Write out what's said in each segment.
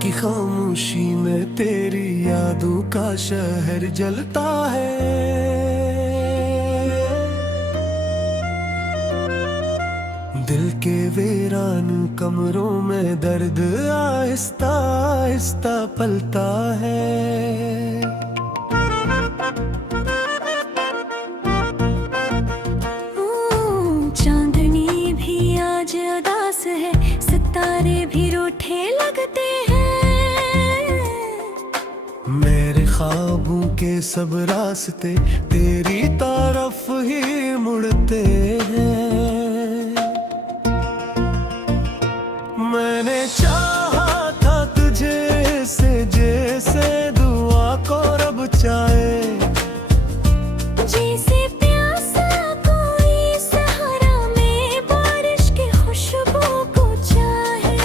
की खामोशी में तेरी यादों का शहर जलता है। दिल के वीरान कमरों में दर्द आहिस्ता आहिस्ता पलता है। चांदनी भी आज उदास है, सितारे भी रूठे लगते हैं। मेरे ख्वाबों के सब रास्ते तेरी तरफ ही मुड़ते हैं। मैंने चाहा था तुझे से जैसे दुआ को रब चाहे, जैसे प्यासा कोई सहारा में बारिश की खुशबू को चाहे।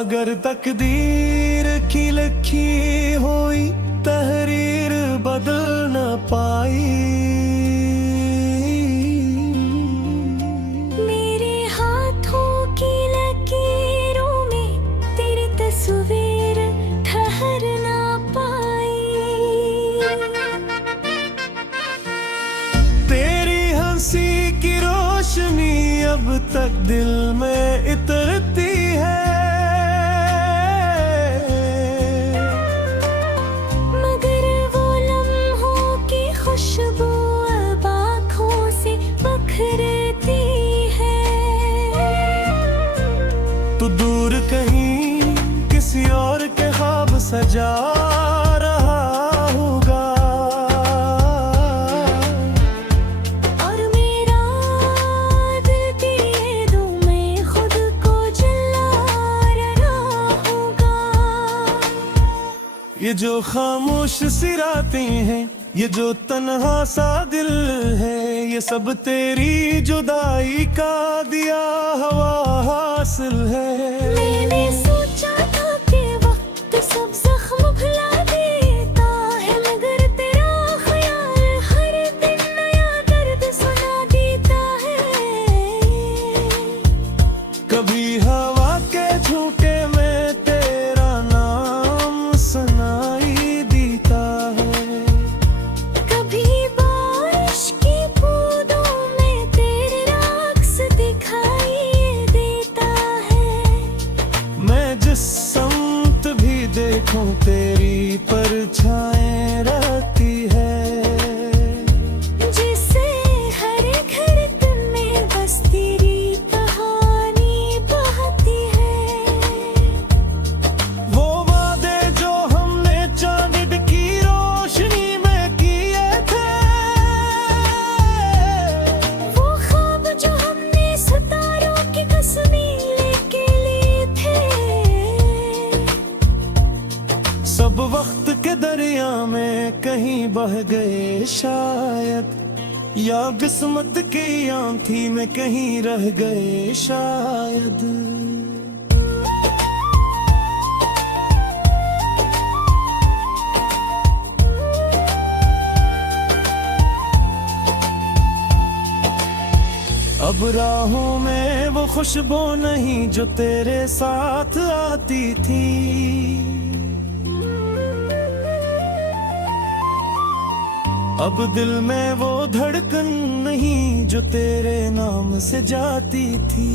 अगर तकदीर की लिखी हुई तहरीर बदल न पाई, मेरे हाथों की लकीरों में तेरी तस्वीर ठहर ना पाई। तेरी हंसी की रोशनी अब तक दिल में इतरती है। मगर वो लम्हों की खुशबू अब आँखों से बखरती है। तू दूर कहीं किसी और के ख्वाब सजा रहा होगा, और मेरा दिल तेरे दो में खुद को जला रहा होगा। ये जो खामोश सी रातें हैं, ये जो तन्हा सा दिल है, ये सब तेरी जुदाई का दिया हवा हासिल है। मैंने सोचा था कि वक्त सब जख्म भुला देता है, मगर तेरा ख्याल हर दिन नया दर्द सुना देता है। कभी हवा के झोंके में तेरा नाम सुनाई देता है, कभी बारिश की बूंदों में तेरे रक्स दिखाई देता है। मैं जिस समत भी देखूं तेरी परछाएं रहती है। जिसे हर घर में बस तेरी कहानी बहती है। वो वादे जो हमने चांद की रोशनी में किए थे, वो ख्वाब जो हमने सितारों की कसमें लेके लिए थे। सब वक्त के दरिया में कहीं बह गए शायद, या किस्मत की आंधी में कहीं रह गए शायद। अब राहों में वो खुशबू नहीं जो तेरे साथ आती थी। अब दिल में वो धड़कन नहीं जो तेरे नाम से जाती थी।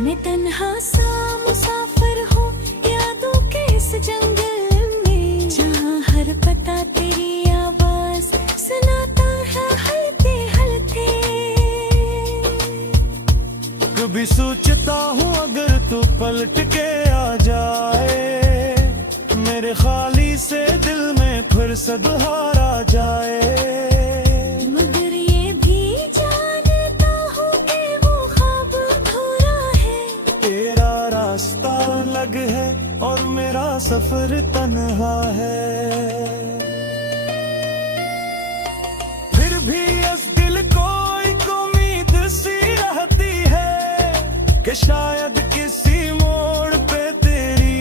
मैं तन्हा सा मुसाफिर हूँ यादों के इस जंगल में, जहाँ हर पता तेरी आवाज सुनाता है हलते हलते। कभी सोचता हूँ अगर तू पलट के आ जाए, मेरे खाली से दिल में फिर सदहारा जाए। मगर ये भी जानता हूँ कि वो ख्वाब अधूरा है। तेरा रास्ता अलग है और मेरा सफर तन्हा है। फिर भी इस दिल को एक उम्मीद सी रहती है कि शायद किसी मोड़ पे तेरी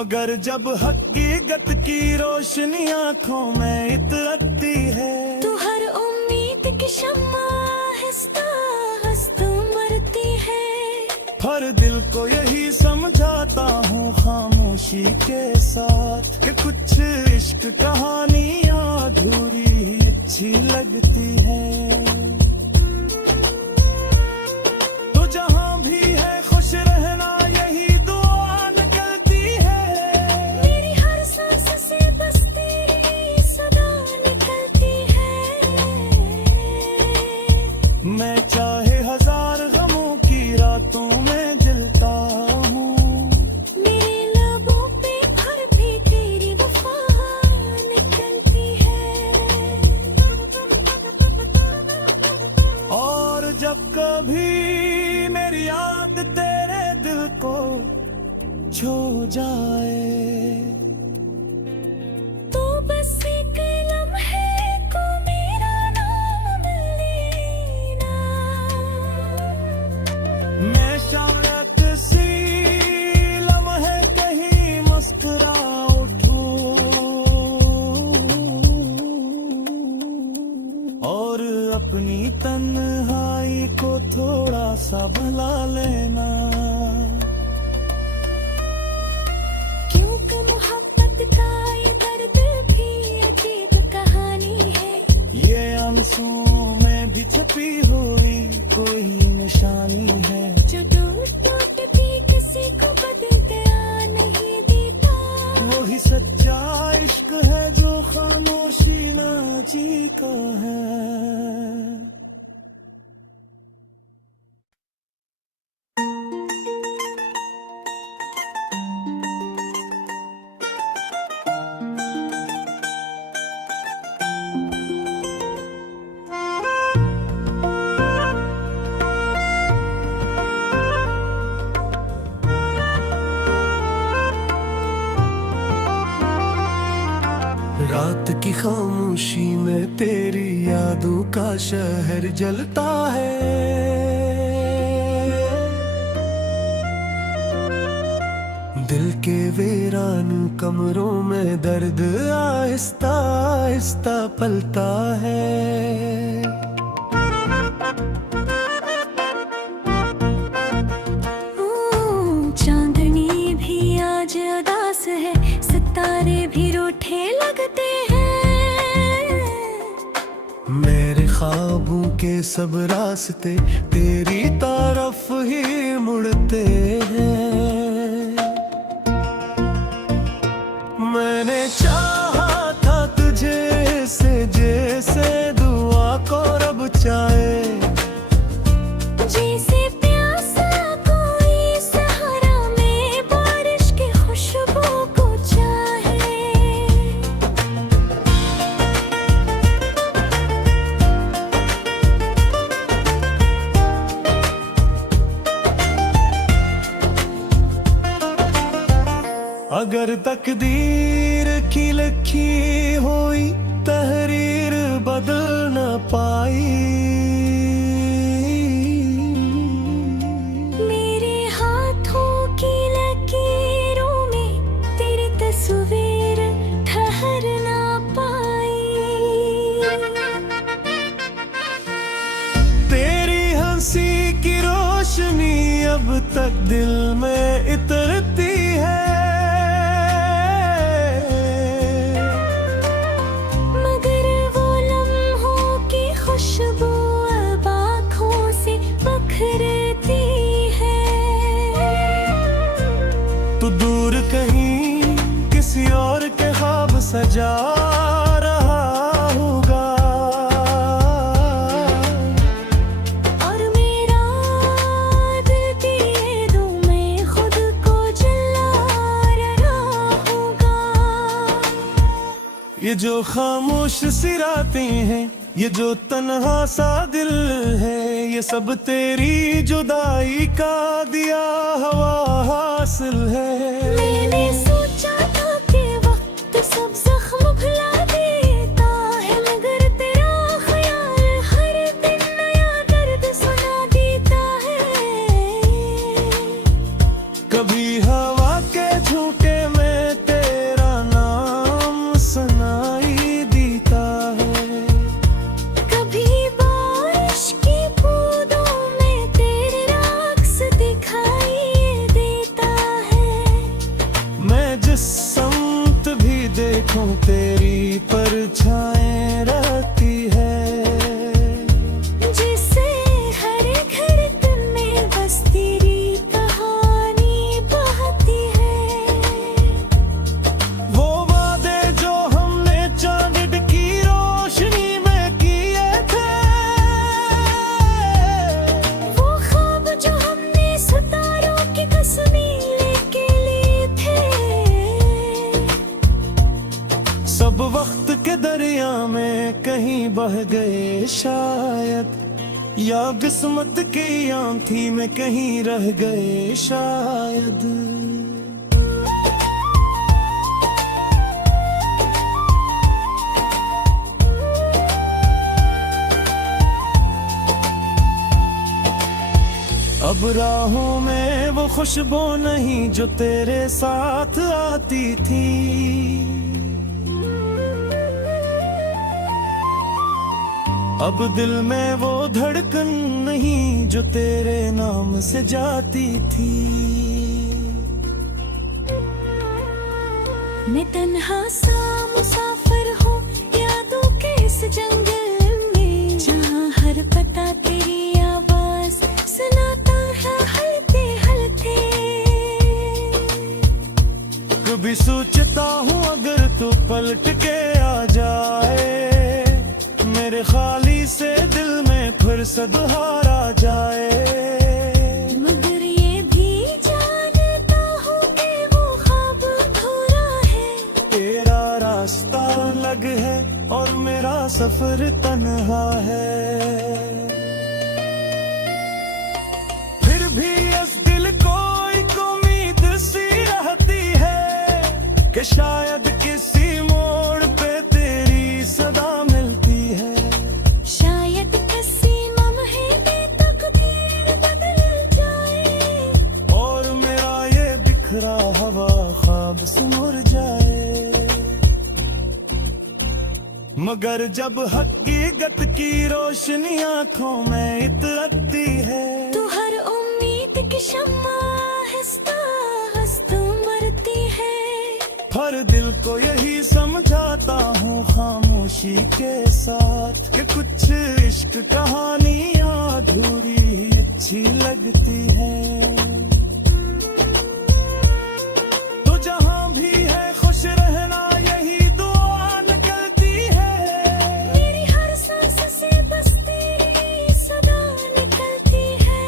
मगर जब हकीकत की रोशनी आंखों में इतरती है, तो हर उम्मीद की शम्मा हंसता हंसता मरती है। हर दिल को यही समझाता हूँ खामोशी के साथ कि कुछ इश्क कहानियाँ अधूरी अच्छी लगती है। तो जहाँ भी है खुश रहना यही दुआ निकलती है। मेरी हर सांस से बस तेरी सदा निकलती है। मैं चाहे हजार गमों की रातों में जलता हूँ, मेरे लबों पे फिर भी तेरी वफा निकलती है। और जब कभी मेरी याद तेरे दिल को छू जाए, तो बस एक लम्हे को मेरा नाम लेना। मैं शायद सी लम्हे कहीं मुस्कुरा उठूं और अपनी तन्हाई को थोड़ा सा भुला लेना। क्योंकि मोहब्बत का ये दर्द भी अजीब कहानी है। ये आंसुओं में भी छुपी हुई कोई निशानी है, जो टूट टूट भी किसी को बदल गया नहीं देता। वही सच्चा इश्क है जो खामोशी ना चीका है। रात की खामोशी में तेरी यादों का शहर जलता है। दिल के वीरान कमरों में दर्द आहिस्ता आहिस्ता पलता है। चांदनी भी आज उदास है, सितारे भी रूठे लगते हैं। मेरे ख्वाबों के सब रास्ते तेरी तरफ ही मुड़ते हैं। मैंने चाहा था तुझे से जैसे दुआ को रब चाहे, जैसे प्यासा कोई सहारा में बारिश की खुशबू को चाहे। अगर तकदीर की लिखी हुई तहरीर बदल न पाई, मेरे हाथों की लकीरों में तेरी तस्वीर ठहर ना पाई। तेरी हंसी की रोशनी अब तक दिल में इतरती है। मगर वो लम्हों की खुशबू अब आँखों से बखरती है। तू दूर कहीं किसी और के ख्वाब सजा रहा होगा, और मेरा दिल दिए दो मैं खुद को जला रहा होगा। ये जो खामोश सी रातें हैं, ये जो तन्हा सा दिल है, ये सब तेरी जुदाई का दिया हवा हासिल है। मैंने सोचा था कि वक्त सब जख्म भुला देता है, मगर तेरा ख्याल हर दिन नया दर्द सुना देता है। कभी हवा के झोंके में बह गए शायद, या किस्मत की आंधी में कहीं रह गए शायद। अब राहों में वो खुशबू नहीं जो तेरे साथ आती थी, अब दिल में वो धड़कन नहीं जो तेरे नाम से जाती थी। मैं तन्हा सा मुसाफिर हूँ यादों के इस जंगल में, जहाँ हर पता तेरी आवाज सुनाता है हलते हलते। कभी सोचता हूँ अगर तू पलट के आ जाए, मेरे खाली से दिल में फिर सदहारा जाए। मगर ये भी जानता हूँ कि वो ख्वाब अधूरा है, तेरा रास्ता अलग है और मेरा सफर तन्हा है। फिर भी इस दिल को एक उम्मीद सी रहती है कि शायद किसी मोड़ पे तेरी सदा मिलती है। शायद किसी लम्हे में तकदीर बदल जाए, और मेरा ये बिखरा हवा ख्वाब से मुरझाए। मगर जब हकीकत की रोशनी आंखों में इतरती है, तो हर उम्मीद की शम्मा हंसता हंसता मरती है। हर दिल को यही समझाता हूँ खामोशी के साथ कि कुछ इश्क कहानियाँ अधूरी अच्छी लगती है। तो जहाँ भी है खुश रहना यही दुआ निकलती है। मेरी हर सांस से बस तेरी सदा निकलती है।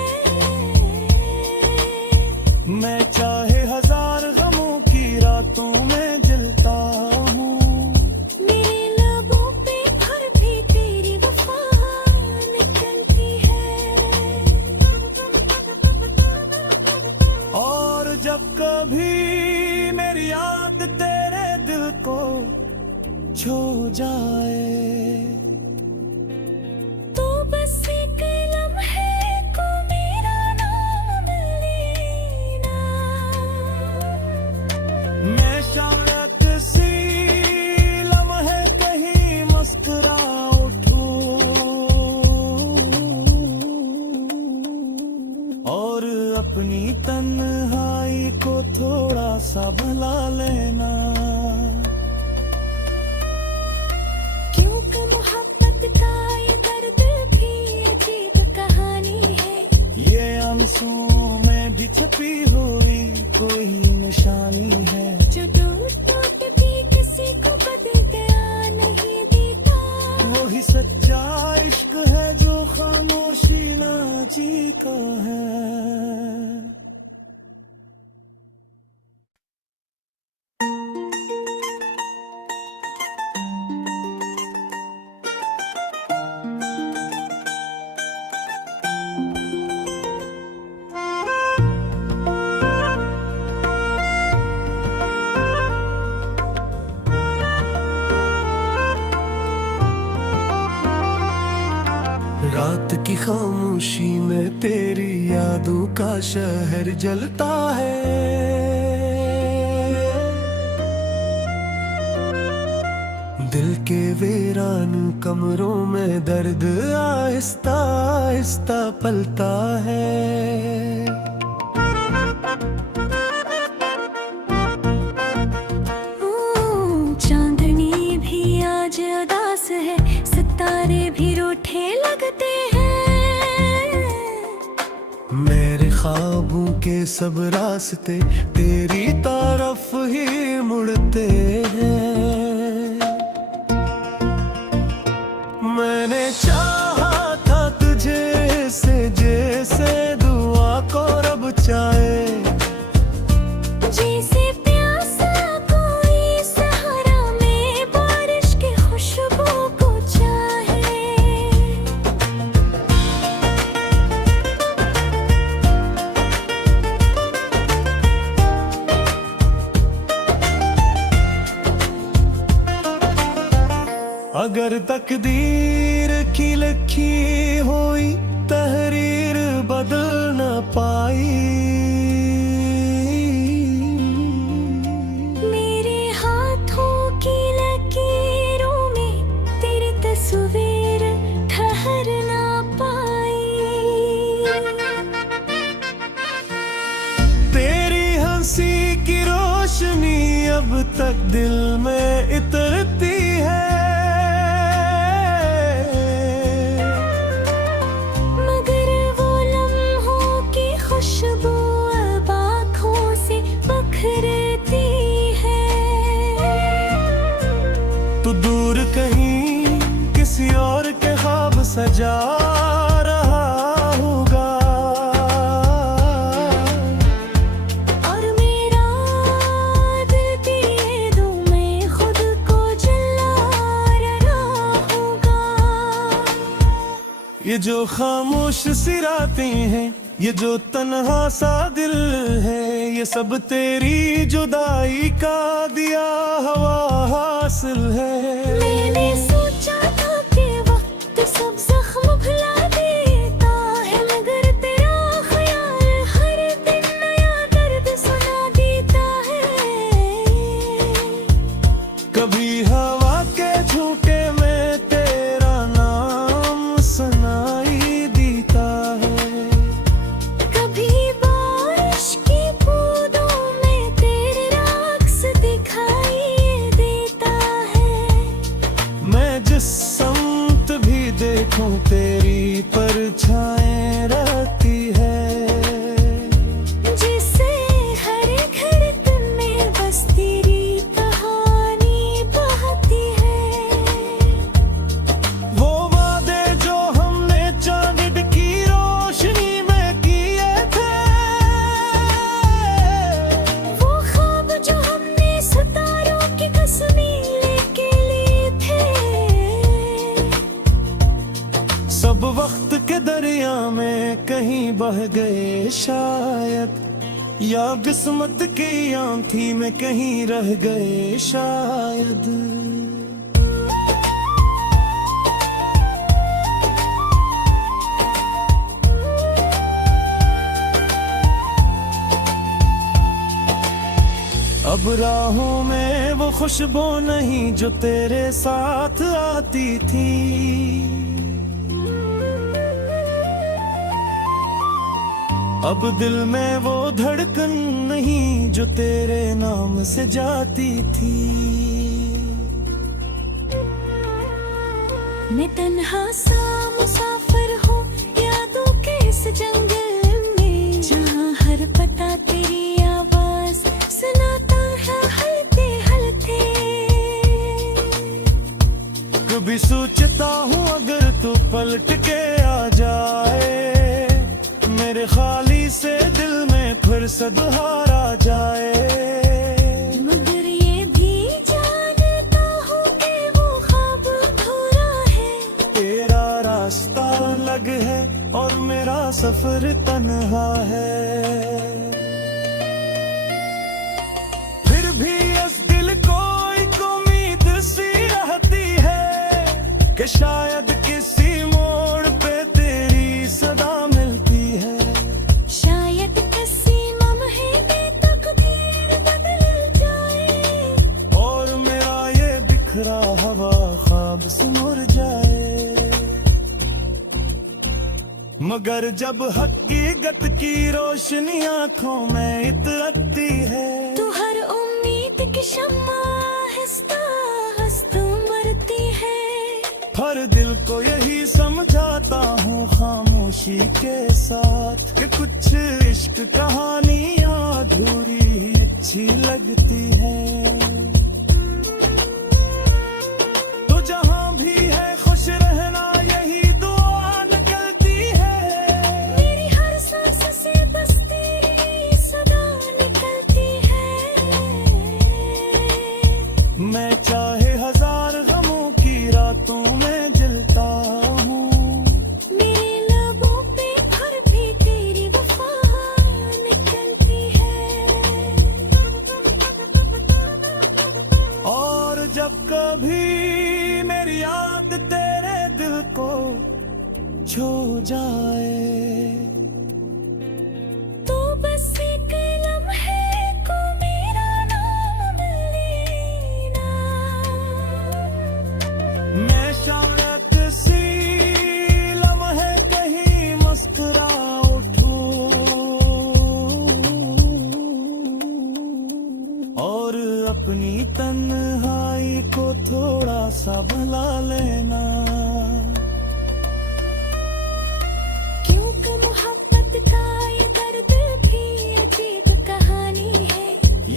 मैं चाहे हजार गमों की रातों में जलता हूँ, मेरे लबों पे फिर भी तेरी वफा निकलती है। और जब कभी मेरी याद तेरे दिल को छू जाए, तो बस एक लम्हे को मेरा नाम लेना। मैं शायद किसी लम्हे कहीं मुस्कुरा उठूं, और अपनी तन्हाई को थोड़ा सा भुला लेना। क्योंकि मोहब्बत का ये दर्द भी अजीब कहानी है, ये आंसुओं में भी छुपी हुई कोई निशानी है। जो टूट टूट भी किसी को बदल गया नहीं देता। वही सच्चा इश्क है जो खामोशी नाची का है। रात की खामोशी में तेरी यादों का शहर जलता है। दिल के वीरान कमरों में दर्द आहिस्ता आहिस्ता पलता है। चांदनी भी आज उदास है, सितारे भी रूठे लगते हैं। मेरे ख्वाबों के सब रास्ते तेरी तरफ ही मुड़ते हैं। मैंने चाहा था तुझे से जैसे दुआ को रब चाहे, जैसे प्यासा कोई सहारा में बारिश की खुशबू को चाहे। तकदीर की लिखी हुई तहरीर बदल न पाई। मेरे हाथों की लकीरों में तेरी तस्वीर ठहर ना पाई। तेरी हंसी की रोशनी अब तक दिल में इतरती है। मगर वो लम्हों की खुशबू अब आँखों से बखरती है। तू दूर कहीं किसी और के ख्वाब सजा रहा होगा, और मेरा दिल दिए दो मैं खुद को जला रहा होगा। ये जो खामोश सी रातें हैं, ये जो तन्हा सा दिल है, ये सब तेरी जुदाई का दिया हवा हासिल है। मैंने सोचा था कि वक्त सब जख्म भुला देता है, मगर तेरा ख्याल हर दिन नया दर्द सुना देता है। कभी हवा के झोंके में तेरा नाम सुनाई देता है, कभी बारिश की बूंदों में तेरे रक्स दिखाई देता है। मैं जिस समत भी देखूं तेरी परछाएं रहती है। जिसे हर धड़कन में बस तेरी कहानी बहती है। वो वादे जो हमने चांद की रोशनी में किए थे, वो ख्वाब जो हमने सितारों की कसमें लेके लिए थे। सब वक्त के दरिया में कहीं बह गए शायद, या किस्मत की आंधी में कहीं रह गए शायद। अब राहों में वो खुशबू नहीं जो तेरे साथ आती थी। अब दिल में वो धड़कन नहीं जो तेरे नाम से जाती थी। मैं तन्हा सा मुसाफिर हूँ यादों के इस जंगल में, जहाँ हर पता तेरी आवाज सुनाता है हलते हलते। कभी सोचता हूँ अगर तू पलट के आ जाए, मेरे खाली से दिल में फिर सदहारा जाए। मगर ये भी जानता हूँ कि वो ख्वाब अधूरा है। तेरा रास्ता अलग है और मेरा सफर तन्हा है। फिर भी इस दिल को एक उम्मीद सी रहती है कि शायद किसी मोड़ पे तेरी सदा मिलती है। शायद किसी लम्हे में तकदीर बदल जाए, और मेरा ये बिखरा हवा ख्वाब सुमुर जाए। मगर जब हकीकत की रोशनी आंखों में इतरती है, तो हर उम्मीद की शम्मा हंसता हंसता मरती है। हर दिल को यही समझाता हूँ खामोशी के साथ कि कुछ इश्क कहानियाँ अधूरी ही अच्छी लगती है। तो जहाँ भी है खुश रहना यही दुआ निकलती है। मेरी हर सांस से बस तेरी सदा निकलती है। मैं चाहे हजार गमों की रातों में जलता हूँ, मेरे लबों पे फिर भी तेरी वफा निकलती है। कुछ हो जाए। तो बस एक लम्हे को मेरा नाम लेना। मैं शायद सी लम्हे कहीं मुस्कुरा उठूं और अपनी तन्हाई को थोड़ा सा भुला लेना। क्योंकि मोहब्बत का ये दर्द भी अजीब कहानी है।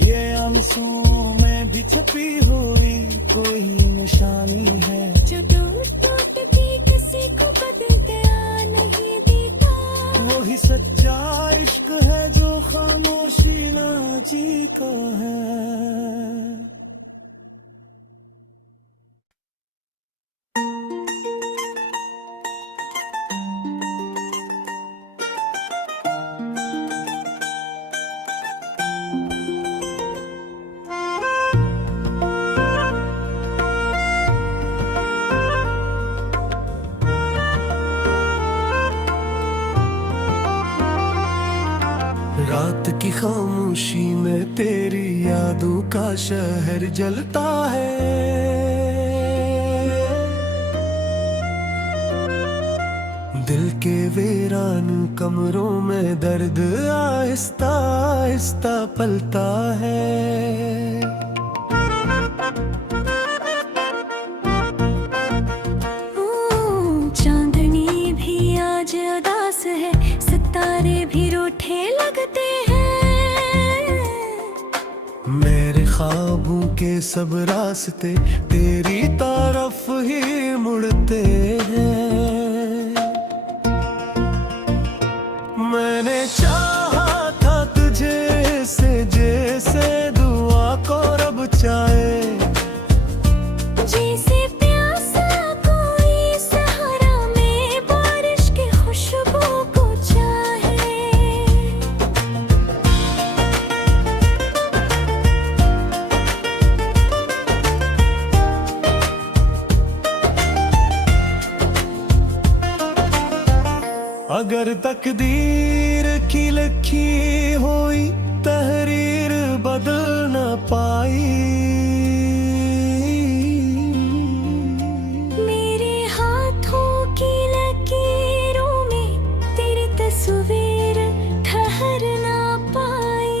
ये आंसुओं में भी छुपी हुई कोई निशानी है। जो टूट टूट भी किसी को बदल गया नहीं देता। वही सच्चा इश्क है जो खामोशी नाची का है। रात की खामोशी में तेरी यादों का शहर जलता है। दिल के वीरान कमरों में दर्द आहिस्ता आहिस्ता पलता है। चांदनी भी आज उदास है, सितारे भी रूठे लगते हैं। मेरे ख्वाबों के सब रास्ते तेरी तरफ ही मुड़ते हैं। मैंने चाहा था तुझे से जैसे दुआ को रब चाहे। जैसे प्यासा कोई सहारा में बारिश की खुशबू को चाहे। अगर तकदीर की लिखी हुई तहरीर बदल न पाई। मेरे हाथों की लकीरों में तेरी तस्वीर ठहर ना पाई।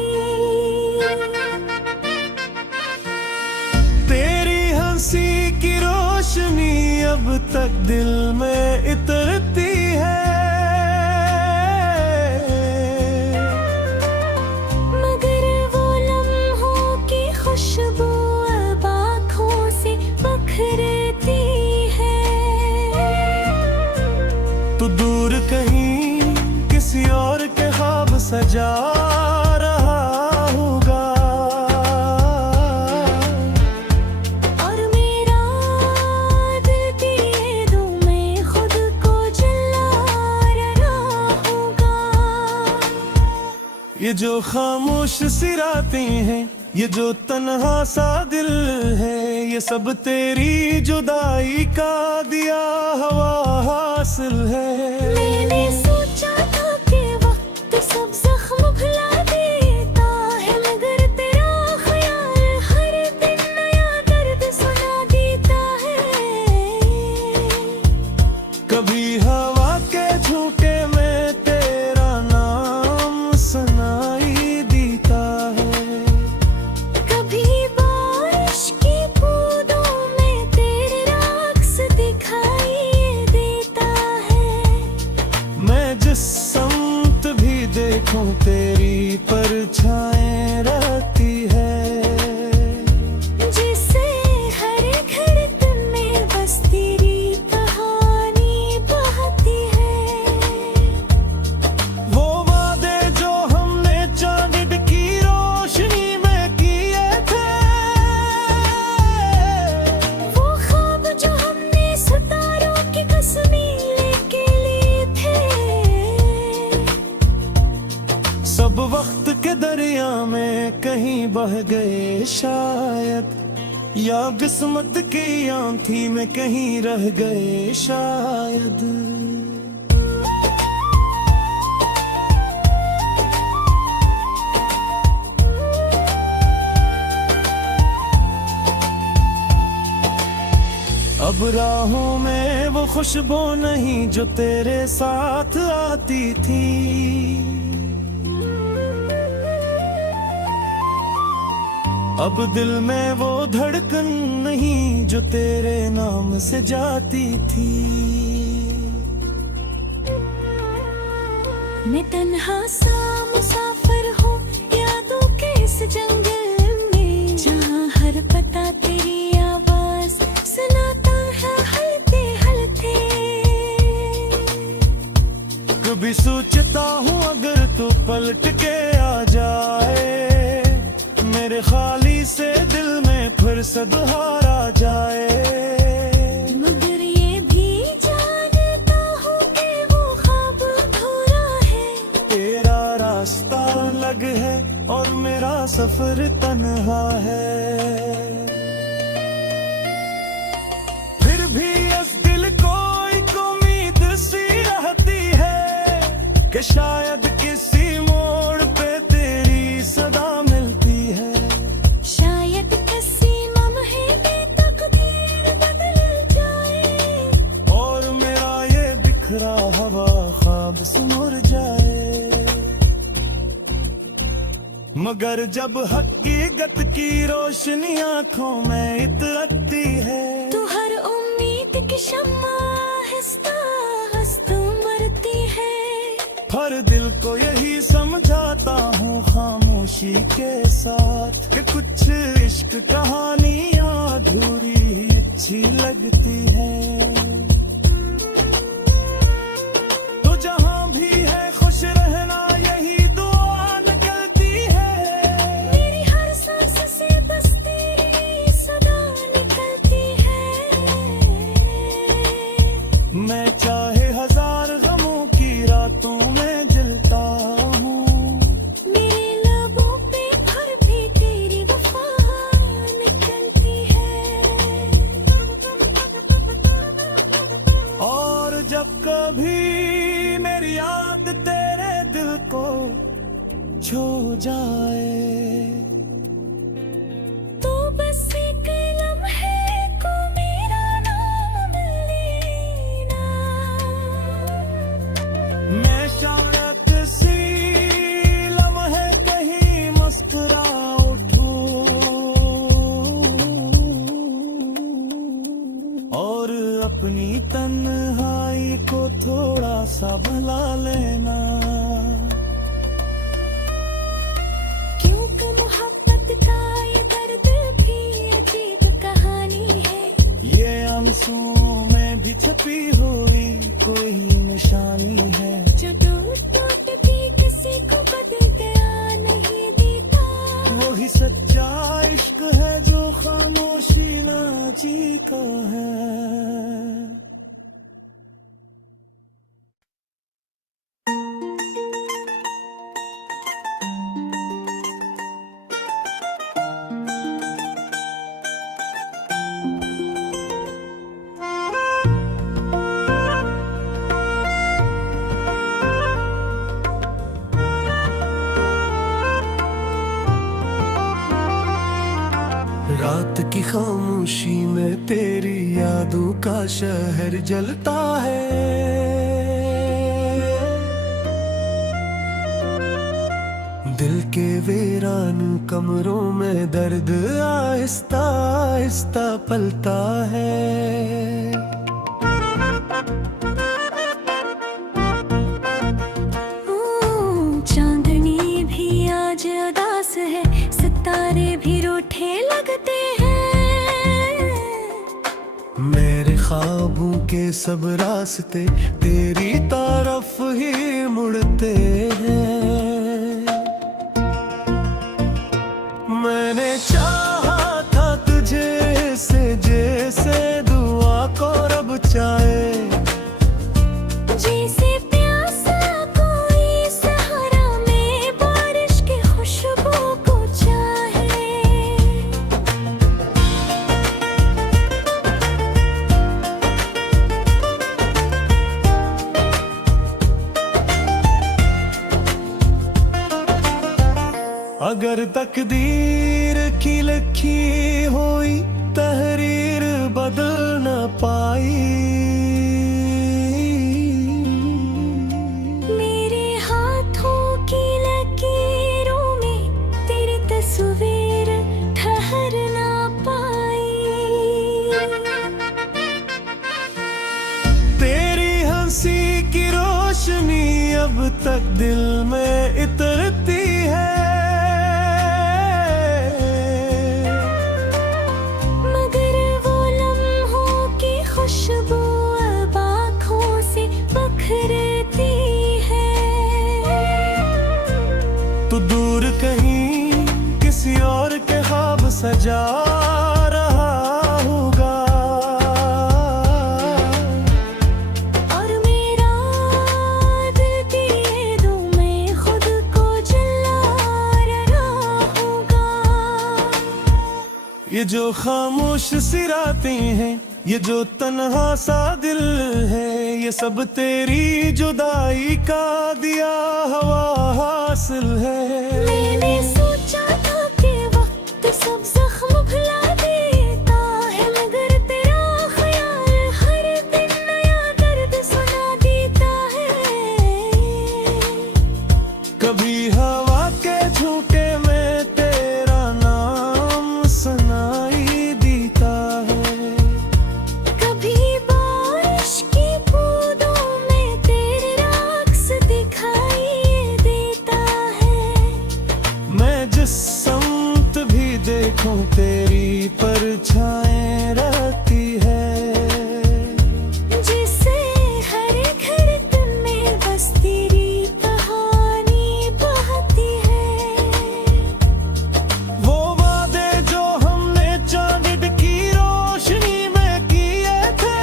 तेरी हंसी की रोशनी अब तक दिल में इतरती है। मगर वो लम्हों की खुशबू अब आँखों से बखरती है। तू दूर कहीं किसी और के ख्वाब सजा रहा होगा। और मेरा दिल दिए दो मैं खुद को जला रहा होगा। ये जो खामोश सी रातें हैं, ये जो तन्हा सा दिल है, ये सब तेरी जुदाई का दिया हवा हासिल है। मैंने सोचा था कि वक्त सब जख्म भुला देता है, मगर तेरा ख्याल हर दिन नया दर्द सुना देता है। कभी हवा के झोंके में तेरा नाम सुनाई देता है। कभी बारिश की बूंदों में तेरा अक्स दिखाई देता है। मैं जिस समत भी देखूं तेरी परछाएं रहती है। जिसे हर धड़कन में बस तेरी कहानी बहती है। वो वादे जो हमने चांद की रोशनी में किए थे, वो ख्वाब जो हमने सितारों की कसमें लेके लिए थे। सब वक्त के दरिया में कहीं बह गए शायद, या किस्मत की आंधी में कहीं रह गए शायद। अब राहों में वो खुशबू नहीं जो तेरे साथ आती थी। अब दिल में वो धड़कन नहीं जो तेरे नाम से जाती थी। मैं तन्हा सा मुसाफिर हूँ यादों के इस जंगल में, जहाँ हर पता तेरी आवाज सुनाता है हलते हलते। कभी सोचता हूँ अगर तू पलट के आ जाए, मेरे खाली से दिल में फिर सदहारा जाए। मगर ये भी जानता हूँ कि वो ख्वाब अधूरा है। तेरा रास्ता अलग है और मेरा सफर तन्हा है। फिर भी इस दिल को एक उम्मीद सी रहती है कि शायद किसी मोड़ पे तेरी सदा मिलती है। शायद किसी लम्हे में तकदीर बदल जाए और मेरा ये बिखरा हवा ख्वाब सुमुर जाए। मगर जब हकीकत की रोशनी आंखों में इतरती है, तो हर उम्मीद की शम्मा हंसता हंसता मरती है। हर दिल को यही समझाता हूँ खामोशी के साथ कि कुछ इश्क कहानियाँ अधूरी अच्छी लगती है। तो जहाँ भी है खुश रहना यही दुआ निकलती है। मेरी हर सांस से बस तेरी सदा निकलती है। मैं चाहे हजार गमों की रातों में जलता हूँ, मेरे लबों पे फिर भी तेरी वफा निकलती है। और जब कभी मेरी याद तेरे दिल को छू जाए, तो बस एक लम्हे को मेरा नाम लेना। मैं शायद किसी लम्हे कहीं मुस्कुरा उठूं और अपनी तन्हाई को थोड़ा सा भुला लेना। क्योंकि मोहब्बत का ये दर्द भी अजीब कहानी है। ये आंसुओं में भी छुपी हुई कोई निशानी है। जो टूट टूट भी किसी को बदल गया नहीं देता। वही सच्चा इश्क है जो खामोशी ना जीता है। रात की खामोशी में तेरी यादों का शहर जलता है। दिल के वीरान कमरों में दर्द आहिस्ता आहिस्ता पलता है। चांदनी भी आज उदास है, सितारे भी रूठे लगते हैं। मेरे ख्वाबों के सब रास्ते तेरी तरफ ही मुड़ते हैं। मैंने चाहा था तुझे से जैसे दुआ को रब चाहे। जैसे प्यासा कोई सहारा में बारिश की खुशबू को चाहे। अगर तकदीर की लिखी हुई तहरीर बदल न पाई। मेरे हाथों की लकीरों में तेरी तस्वीर ठहर ना पाई। तेरी हंसी की रोशनी अब तक दिल में इतरती है। मगर वो लम्हों की खुशबू अब आँखों से बखरती है। तू दूर कहीं किसी और के ख्वाब सजा रहा होगा, और मेरा दिल दिए दो में खुद को जला रहा होगा। ये जो खामोश सी रातें हैं, ये जो तन्हा सा दिल है, ये सब तेरी जुदाई का दिया हवा हासिल है। मैंने सोचा था कि वक्त सब जख्म भुला देता है, मगर तेरा ख्याल हर दिन नया दर्द सुना देता है। कभी हवा के झोंके में तेरा नाम सुनाई देता है, कभी बारिश की बूंदों में तेरा अक्स दिखाई देता है। मैं जिस समत भी देखूं तेरी परछाएं रहती है। जिसे हर धड़कन में बस तेरी कहानी बहती है। वो वादे जो हमने चांद की रोशनी में किए थे,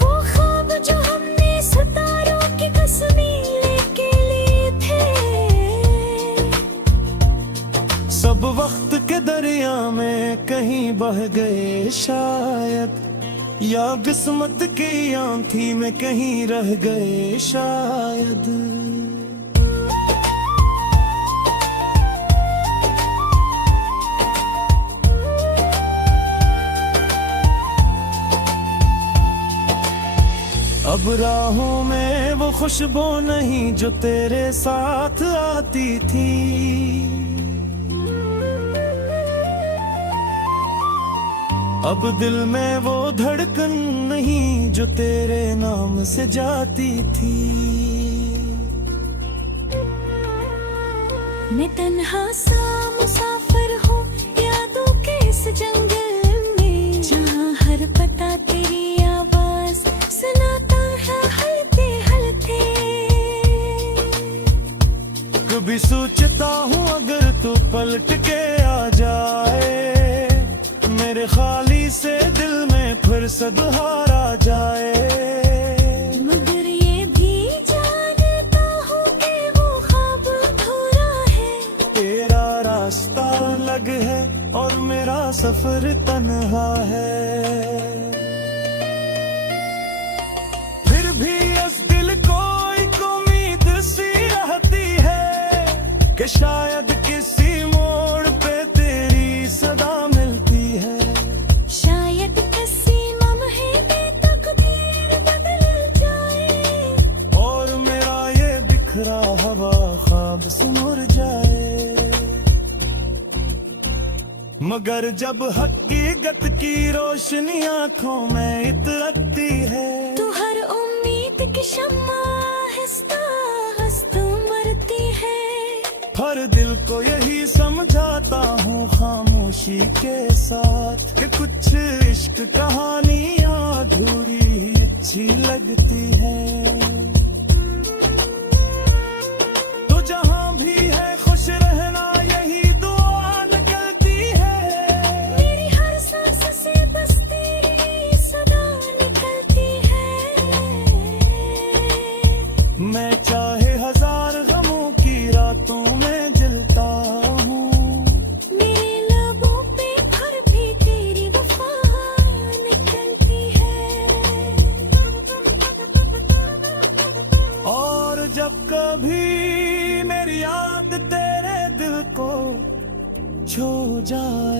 वो ख्वाब जो हमने सितारों की कसमें लेके लिए थे। सब वक्त के दरिया में कहीं बह गए शायद, या किस्मत की आंधी में कहीं रह गए शायद। अब राहों में वो खुशबू नहीं जो तेरे साथ आती थी। अब दिल में वो धड़कन नहीं जो तेरे नाम से जाती थी। मैं तन्हा सा मुसाफिर हूँ यादों के इस जंगल में, जहाँ हर पता तेरी आवाज सुनाता है हलते हलते। कभी सोचता हूँ अगर तू पलट के आ जाए, मेरे खाली से दिल में फिर सदहारा जाए। मगर ये भी जानता हूँ कि वो ख्वाब अधूरा है। तेरा रास्ता अलग है और मेरा सफर तन्हा है। फिर भी इस दिल को एक उम्मीद सी रहती है कि शायद किसी मोड़ पे तेरी सदा मिलती है। शायद किसी लम्हे में तकदीर बदल जाए, और मेरा ये बिखरा हवा ख्वाब सुमुर जाए। मगर जब हकीकत की रोशनी आंखों में इतरती है, तो हर उम्मीद की शम्मा हंसता हंसता मरती है। हर दिल को यही समझाता हूँ खामोशी के साथ कि कुछ इश्क कहानियाँ अधूरी अच्छी लगती है। तो जहाँ भी है खुश रहना यही दुआ निकलती है। मेरी हर सांस से बस तेरी सदा निकलती है। मैं चाहे हजार गमों की रातों में जलता हूँ, मेरे लबों पे फिर भी तेरी वफा निकलती है। और जब कभी मेरी याद तेरे दिल को छू जाए,